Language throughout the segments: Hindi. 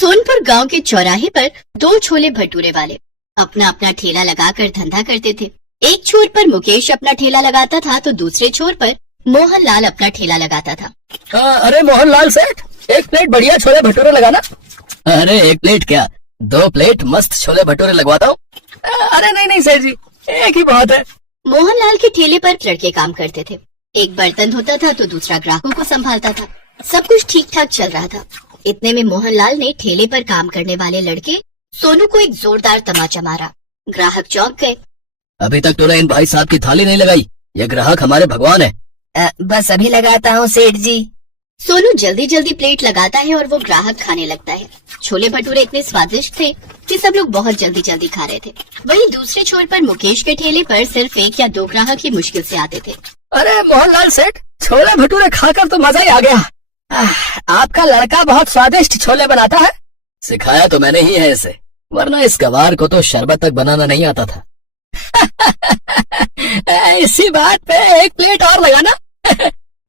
सोनपुर गांव के चौराहे पर दो छोले भटूरे वाले अपना अपना ठेला लगाकर धंधा करते थे। एक छोर पर मुकेश अपना ठेला लगाता था तो दूसरे छोर पर मोहनलाल अपना ठेला लगाता था। अरे मोहनलाल सेठ, एक प्लेट बढ़िया छोले भटूरे लगाना। अरे एक प्लेट क्या, 2 प्लेट मस्त छोले भटूरे लगवाता हूँ। अरे नहीं नहीं सेठ जी, एक ही बहुत है। मोहनलाल के ठेले पर लड़के काम करते थे। एक बर्तन धोता था तो दूसरा ग्राहकों को संभालता था। सब कुछ ठीक ठाक चल रहा था। इतने में मोहनलाल ने ठेले पर काम करने वाले लड़के सोनू को एक जोरदार तमाचा मारा। ग्राहक चौंक गए। अभी तक तूने इन भाई साहब की थाली नहीं लगाई, ये ग्राहक हमारे भगवान है। बस अभी लगाता हूँ सेठ जी। सोनू जल्दी जल्दी प्लेट लगाता है और वो ग्राहक खाने लगता है। छोले भटूरे इतने स्वादिष्ट थे कि सब लोग बहुत जल्दी जल्दी खा रहे थे। वहीं दूसरे छोर पर मुकेश के ठेले पर सिर्फ 1 या 2 ग्राहक ही मुश्किल से आते थे। अरे मोहनलाल सेठ, छोले भटूरे खाकर तो मजा ही आ गया। आपका लड़का बहुत स्वादिष्ट छोले बनाता है। सिखाया तो मैंने ही है इसे, वरना इस गवार को तो शरबत तक बनाना नहीं आता था। इसी बात पे एक प्लेट और लगाना।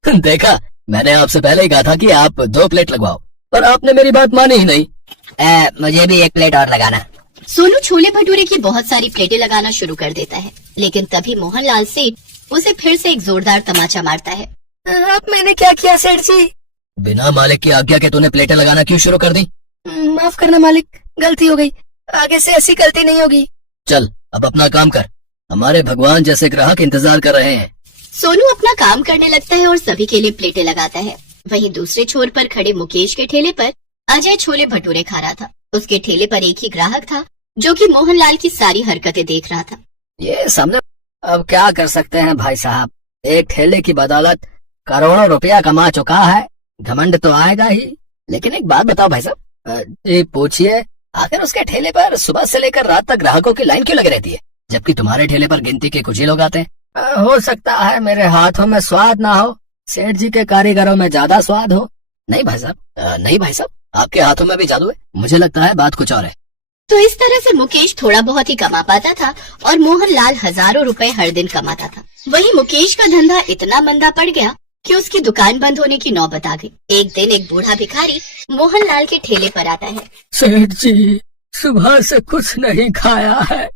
देखा, मैंने आपसे पहले ही कहा था कि आप 2 प्लेट लगवाओ, पर आपने मेरी बात मानी ही नहीं। मुझे भी एक प्लेट और लगाना। सोनू छोले भटूरे की बहुत सारी प्लेटें लगाना शुरू कर देता है, लेकिन तभी मोहनलाल सेठ उसे फिर से एक जोरदार तमाचा मारता है। अब मैंने क्या किया सेठ जी? बिना मालिक की आज्ञा के तूने प्लेटें लगाना क्यों शुरू कर दी? माफ करना मालिक, गलती हो गई। आगे से ऐसी गलती नहीं होगी। चल अब अपना काम कर, हमारे भगवान जैसे ग्राहक इंतजार कर रहे हैं। सोनू अपना काम करने लगता है और सभी के लिए प्लेटें लगाता है। वहीं दूसरे छोर पर खड़े मुकेश के ठेले पर अजय छोले भटूरे खा रहा था। उसके ठेले पर एक ही ग्राहक था जो कि मोहनलाल की सारी हरकतें देख रहा था। ये सामने अब क्या कर सकते हैं भाई साहब, एक ठेले की बदौलत करोड़ों रुपया कमा चुका है, घमंड तो आएगा ही। लेकिन एक बात बताओ भाई साहब, ये पूछिए आखिर उसके ठेले पर सुबह से लेकर रात तक ग्राहकों की लाइन क्यों लगी रहती है, जबकि तुम्हारे ठेले पर गिनती के कुछ ही लोग आते हैं। हो सकता है मेरे हाथों में स्वाद ना हो, सेठ जी के कारीगरों में ज्यादा स्वाद हो। नहीं भाई साहब, नहीं भाई साहब, आपके हाथों में भी जादू है। मुझे लगता है बात कुछ और है। तो इस तरह से मुकेश थोड़ा बहुत ही कमा पाता था और मोहनलाल हजारों रुपए हर दिन कमाता था। वहीं मुकेश का धंधा इतना मंदा पड़ गया कि उसकी दुकान बंद होने की नौबत आ गई। एक दिन एक बूढ़ा भिखारी मोहनलाल के ठेले पर आता है। सेठ जी, सुबह से कुछ नहीं खाया है,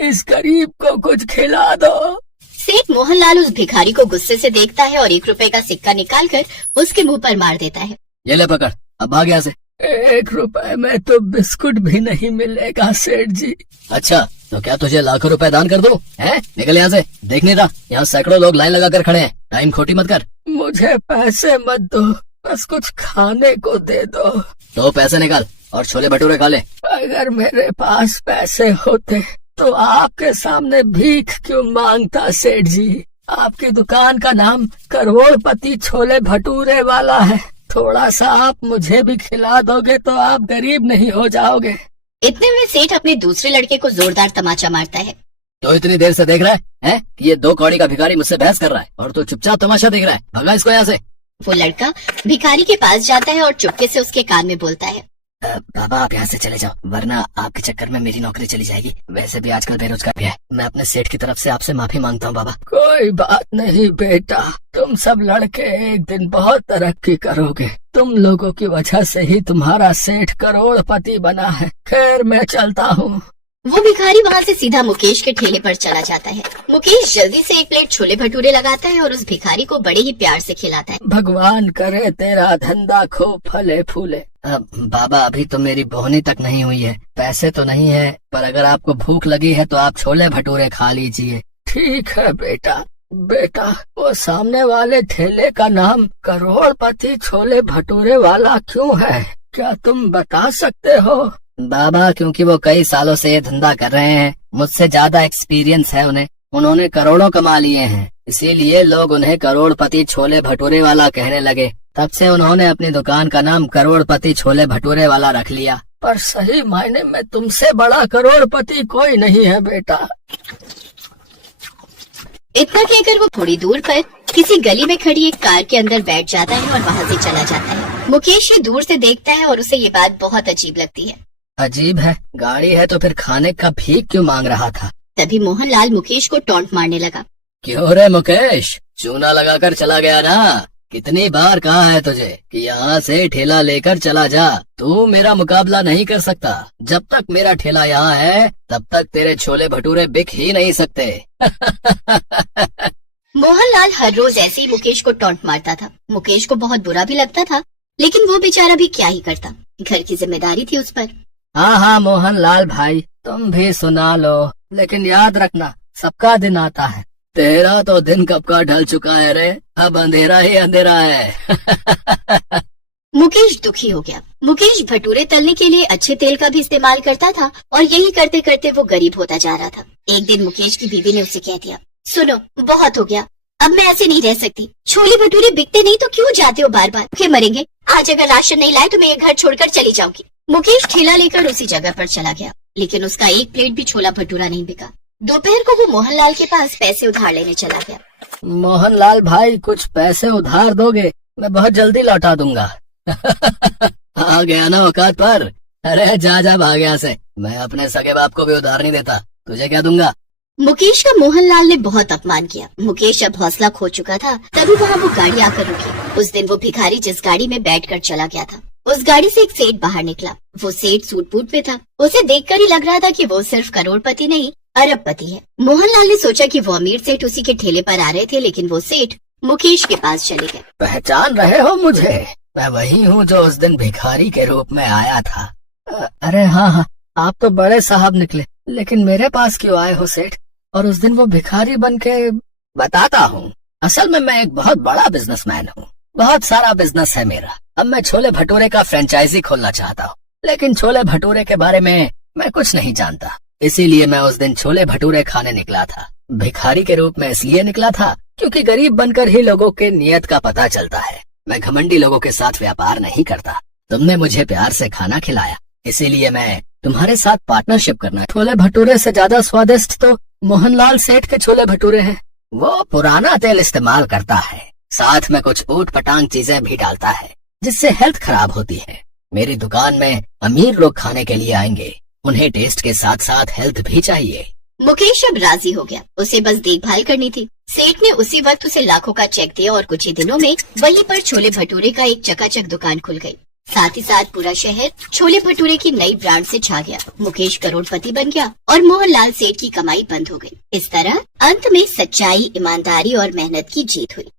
इस गरीब को कुछ खिला दो। सेठ मोहनलाल उस भिखारी को गुस्से से देखता है और 1 रुपए का सिक्का निकालकर उसके मुंह पर मार देता है। ये ले पकड़, अब भाग यहाँ से। 1 रुपए में तो बिस्कुट भी नहीं मिलेगा सेठ जी। अच्छा, तो क्या तुझे लाखों रुपए दान कर दूं? हैं? निकल यहाँ से, देख नहीं रहा यहाँ सैकड़ों लोग लाइन लगा कर खड़े हैं। टाइम खोटी मत कर। मुझे पैसे मत दो, बस कुछ खाने को दे दो। तो पैसे निकाल और छोले भटूरे खा ले। अगर मेरे पास पैसे होते तो आपके सामने भीख क्यों मांगता सेठ जी? आपकी दुकान का नाम करोड़पति छोले भटूरे वाला है। थोड़ा सा आप मुझे भी खिला दोगे तो आप गरीब नहीं हो जाओगे। इतने में सेठ अपने दूसरे लड़के को जोरदार तमाचा मारता है। तो इतनी देर से देख रहा है कि ये 2 कौड़ी का भिखारी मुझसे बहस कर रहा है और तू चुपचाप तमाशा देख रहा है। भगा इसको यहाँ से। वो लड़का भिखारी के पास जाता है और चुपके से उसके कान में बोलता है, बाबा आप यहाँ से चले जाओ, वरना आपके चक्कर में मेरी नौकरी चली जाएगी। वैसे भी आजकल बेरोजगार है। मैं अपने सेठ की तरफ से आपसे माफी मांगता हूँ बाबा। कोई बात नहीं बेटा, तुम सब लड़के एक दिन बहुत तरक्की करोगे। तुम लोगों की वजह से ही तुम्हारा सेठ करोड़पति बना है। खैर मैं चलता हूँ। वो भिखारी वहाँ से सीधा मुकेश के ठेले पर चला जाता है। मुकेश जल्दी से 1 प्लेट छोले भटूरे लगाता है और उस भिखारी को बड़े ही प्यार से खिलाता है। भगवान करे तेरा धंधा खूब फले फूले। बाबा अभी तो मेरी बोहनी तक नहीं हुई है, पैसे तो नहीं है, पर अगर आपको भूख लगी है तो आप छोले भटूरे खा लीजिए। ठीक है बेटा। बेटा, वो सामने वाले ठेले का नाम करोड़पति छोले भटूरे वाला क्यों है, क्या तुम बता सकते हो? बाबा क्योंकि वो कई सालों से ये धंधा कर रहे हैं, मुझसे ज्यादा एक्सपीरियंस है उन्हें। उन्होंने करोड़ों कमा लिए हैं, इसीलिए लोग उन्हें करोड़पति छोले भटूरे वाला कहने लगे। तब से उन्होंने अपनी दुकान का नाम करोड़पति छोले भटूरे वाला रख लिया। पर सही मायने में तुमसे बड़ा करोड़पति कोई नहीं है बेटा। इतना कहकर वो थोड़ी दूर पर किसी गली में खड़ी एक कार के अंदर बैठ जाता है और वहाँ से चला जाता है। मुकेश ये दूर से देखता है और उसे ये बात बहुत अजीब लगती है। अजीब है, गाड़ी है तो फिर खाने का भीख क्यों मांग रहा था? तभी मोहनलाल मुकेश को टॉन्ट मारने लगा। क्यों रे मुकेश, चूना लगाकर चला गया ना? कितनी बार कहा है तुझे कि यहाँ से ठेला लेकर चला जा। तू मेरा मुकाबला नहीं कर सकता। जब तक मेरा ठेला यहाँ है तब तक तेरे छोले भटूरे बिक ही नहीं सकते। मोहनलाल हर रोज ऐसे ही मुकेश को टॉन्ट मारता था। मुकेश को बहुत बुरा भी लगता था, लेकिन वो बेचारा भी क्या ही करता, घर की जिम्मेदारी थी उस पर। हाँ हाँ मोहनलाल भाई, तुम भी सुना लो, लेकिन याद रखना सबका दिन आता है। तेरा तो दिन कब का ढल चुका है रे, अब अंधेरा ही अंधेरा है। मुकेश दुखी हो गया। मुकेश भटूरे तलने के लिए अच्छे तेल का भी इस्तेमाल करता था और यही करते करते वो गरीब होता जा रहा था। एक दिन मुकेश की बीवी ने उसे कह दिया, सुनो बहुत हो गया, अब मैं ऐसे नहीं रह सकती। छोले भटूरे बिकते नहीं तो क्यों जाते हो बार बार, भूखे मरेंगे। आज अगर राशन नहीं लाए तो मैं ये घर छोड़कर चली जाऊंगी। मुकेश ठेला लेकर उसी जगह पर चला गया, लेकिन उसका एक प्लेट भी छोला भटूरा नहीं बिका। दोपहर को वो मोहनलाल के पास पैसे उधार लेने चला गया। मोहनलाल भाई, कुछ पैसे उधार दोगे? मैं बहुत जल्दी लौटा दूंगा। आ गया ना औकात पर। अरे जा जा भाग यहाँ से, मैं अपने सगे बाप को भी उधार नहीं देता, तुझे क्या दूंगा। मुकेश का मोहनलाल ने बहुत अपमान किया। मुकेश अब हौसला खो चुका था, तभी वहाँ वो गाड़ी आकर रुकी। उस दिन वो भिखारी जिस गाड़ी में बैठकर चला गया था, उस गाड़ी से एक सेठ बाहर निकला। वो सेठ सूट बूट में था। उसे देखकर ही लग रहा था कि वो सिर्फ करोड़पति नहीं अरबपति है। मोहनलाल ने सोचा कि वो अमीर सेठ उसी के ठेले पर आ रहे थे, लेकिन वो सेठ मुकेश के पास चले गए। पहचान रहे हो मुझे? मैं वही हूँ जो उस दिन भिखारी के रूप में आया था। अरे हाँ हाँ, आप तो बड़े साहब निकले, लेकिन मेरे पास क्यों आए हो सेठ? और उस दिन वो भिखारी बन के? बताता हूँ, असल में मैं एक बहुत बड़ा बिजनेसमैन हूँ, बहुत सारा बिजनेस है मेरा। अब मैं छोले भटूरे का फ्रेंचाइजी खोलना चाहता हूँ, लेकिन छोले भटूरे के बारे में मैं कुछ नहीं जानता। इसीलिए मैं उस दिन छोले भटूरे खाने निकला था। भिखारी के रूप में इसलिए निकला था क्योंकि गरीब बनकर ही लोगों के नियत का पता चलता है। मैं घमंडी लोगों के साथ व्यापार नहीं करता। तुमने मुझे प्यार से खाना खिलाया, इसीलिए मैं तुम्हारे साथ पार्टनरशिप करना। छोले भटूरे से ज्यादा स्वादिष्ट तो मोहनलाल सेठ के छोले भटूरे हैं। वो पुराना तेल इस्तेमाल करता है, साथ में कुछ ऊट पटांग चीजें भी डालता है, जिससे हेल्थ खराब होती है। मेरी दुकान में अमीर लोग खाने के लिए आएंगे, उन्हें टेस्ट के साथ साथ हेल्थ भी चाहिए। मुकेश अब राजी हो गया, उसे बस देखभाल करनी थी। सेठ ने उसी वक्त उसे लाखों का चेक दिया और कुछ ही दिनों में वहीं पर छोले भटूरे का एक चकाचक दुकान खुल गई। साथ ही साथ पूरा शहर छोले भटूरे की नई ब्रांड से छा गया। मुकेश करोड़पति बन गया और मोहनलाल सेठ की कमाई बंद हो गई। इस तरह अंत में सच्चाई, ईमानदारी और मेहनत की जीत हुई।